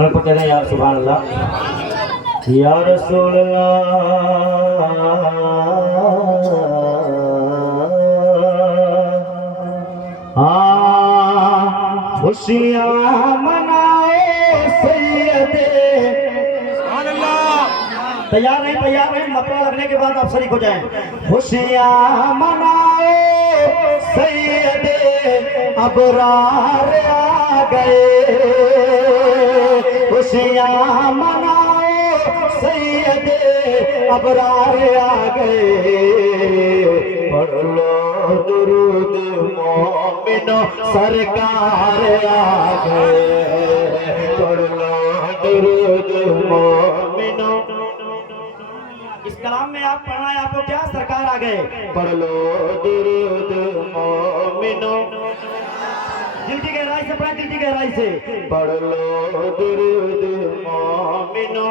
سب پڑھتے ہیں یار سبحان اللہ یا رسول اللہ خوشیاں منائے سید تیار نہیں مطلب لگنے کے بعد آپ شریک ہو جائیں خوشیاں منائے سید ابرار آ گئے خوشیاں منائے سید ابرار آ گئے پڑھ لو درود مومنو سرکار آ گئے پڑھ لو درود مومنو اس کلام میں آپ پڑھنا ہے آپ کو کیا سرکار آ گئے پڑھ لو درود مومنو دل کی گہرائی سے پڑھیں دل کی گہرائی سے پڑھ لو درود مومنو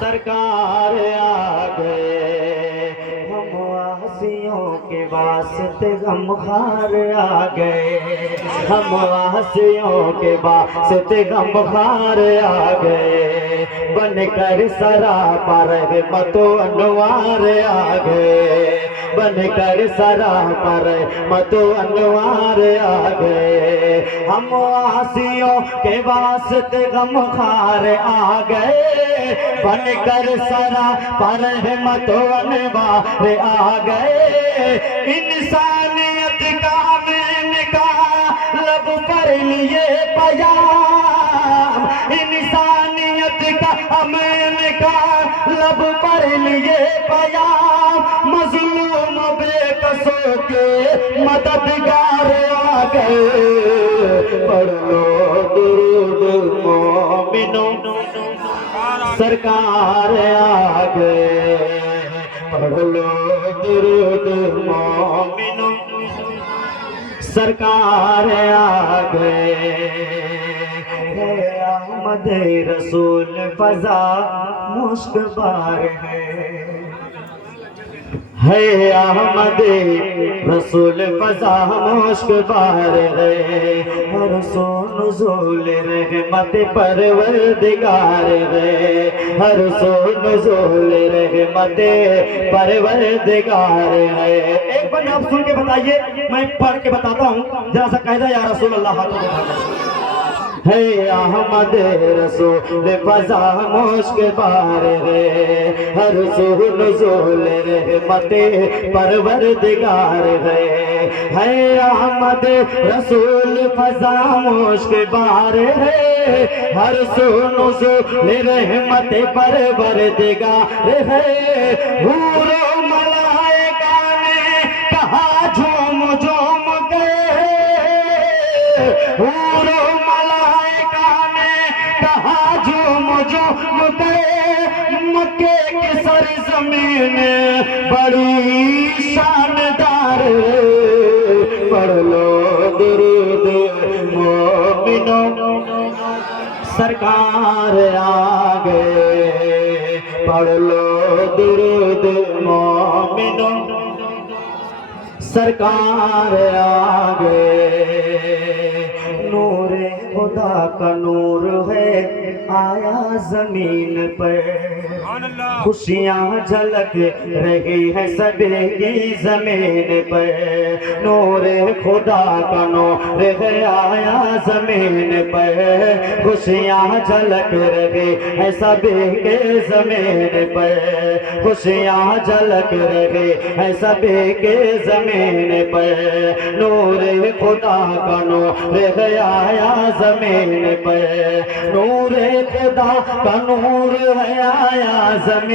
سرکار آ گئے ہم آسیوں کے واسطے غمخوار آ گئے ہم آسیوں کے واسطے غمخوار آ گئے بن کر سراپا رحمت و انوار آ گئے بن کر سراپا رحمت و انوار آ گئے ہم آسیوں کے واسطے غمخوار آ گئے بن کر سراپا رحمت و انوار آ گئے انسانیت کا میں نے کہا لب پر لیے پیام انسانیت کا میں نے کہا لب پر لیے پیام مظلوم بے کسوں کے مددگار آ گئے پڑھ لو درود مومنو سرکار آ گئے پڑھ لو درود مومنو سرکار آ گئے آمد رسول فضا مشک بار ہے آمد رسول فضا مشک بار ہے ہر سو نزول رحمت پروردگار ہے ہر سو نزول رحمت پروردگار ہے ایک بار آپ سن کے بتائیے میں پڑھ کے بتاتا ہوں ذرا سا قاعدہ یا رسول اللہ ہے احمد رسول فضا مشک بار ہے ہر سو نزول رحمت پروردگار ہے احمد رسول فضا مشک بار ہے ہر سو نزول رحمت پروردگار ہے حور و ملائکہ نے کہا جھوم جھوم گئے حور و مکے کی سرزمین بڑی شاندار پڑھ لو درود مومنو سرکار آ گئے پڑھ لو درود مومنو سرکار آ گئے نور خدا کا نور ہے آیا زمین پر خوشیاں جھلک رہی ہے سبھی کی زمین پر نور خدا کا نور ہے آیا زمین پر خوشیاں جھلک رہی ہے سبھی کے زمین پر خوشیاں جھلک رہی ہے سبھی کے زمین پر نور خدا کا نور ہے آیا زمین پر نور خدا کا نور ہے آیا زمین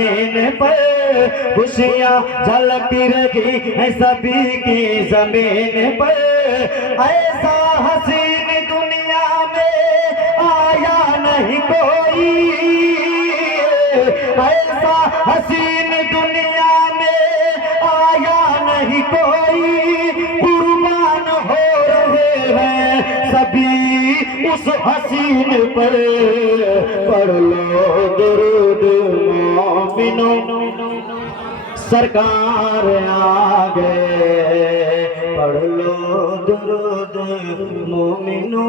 پر خوشیاں جھلکتی رہی ہے سبھی کی زمین پر ایسا حسین دنیا میں آیا نہیں کوئی ایسا حسین دنیا میں آیا نہیں کوئی قربان ہو رہے ہیں سبھی اس حسین پر پڑھ لو درود مومنو سرکار آ گئے پڑھ لو درود مومنو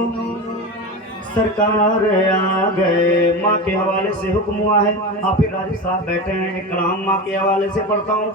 سرکار آ گئے. ماں کے حوالے سے حکم ہوا ہے. حافظ راجی صاحب بیٹھے ہیں. ایک کلام ماں کے حوالے سے پڑھتا ہوں.